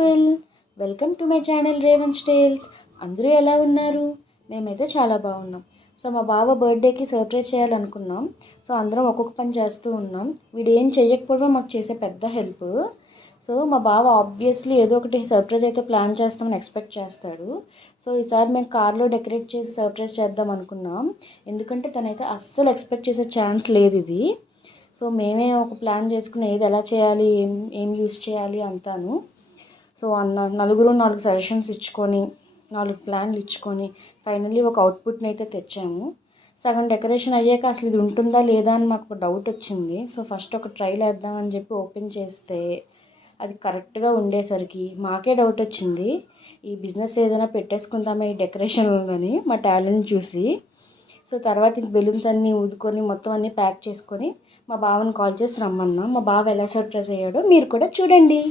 People, welcome to my channel Ravens Tales. అందరూ ఎలా ఉన్నారు? మేమైతే చాలా బాగున్నాం. సో మా బావ బర్త్డేకి సర్ప్రైజ్ చేయాలనుకున్నాం. సో అందరం ఒక్కొక్క పని చేస్తూ ఉన్నాం. వీడు ఏం చెయ్యకపోవడం మాకు చేసే పెద్ద హెల్ప్. సో మా బావ ఆబ్వియస్లీ ఏదో ఒకటి సర్ప్రైజ్ అయితే ప్లాన్ చేస్తామని ఎక్స్పెక్ట్ చేస్తాడు. సో ఈసారి మేము కార్లో డెకరేట్ చేసి సర్ప్రైజ్ చేద్దాం అనుకున్నాం. ఎందుకంటే తనైతే అస్సలు ఎక్స్పెక్ట్ చేసే ఛాన్స్ లేదు ఇది. సో మేమే ఒక ప్లాన్ చేసుకుని ఏది ఎలా చేయాలి, ఏం యూస్ చేయాలి అంతాను. సో నలుగురు 4 సజెషన్స్ ఇచ్చుకొని 4 ప్లాన్లు ఇచ్చుకొని ఫైనల్లీ ఒక అవుట్పుట్ని అయితే తెచ్చాము. సగం డెకరేషన్ అయ్యాక అసలు ఇది ఉంటుందా లేదా అని మాకు డౌట్ వచ్చింది. సో ఫస్ట్ ఒక ట్రైల్ వేద్దామని చెప్పి ఓపెన్ చేస్తే అది కరెక్ట్గా ఉండేసరికి మాకే డౌట్ వచ్చింది, ఈ బిజినెస్ ఏదైనా పెట్టేసుకుందామా ఈ డెకరేషన్లోని మా టాలెంట్ చూసి. సో తర్వాత ఇంక బెలూన్స్ అన్నీ ఊదుకొని మొత్తం అన్నీ ప్యాక్ చేసుకొని మా బావని కాల్ చేసి రమ్మన్నాం. మా బావ ఎలా సర్ప్రైజ్ అయ్యాడో మీరు కూడా చూడండి.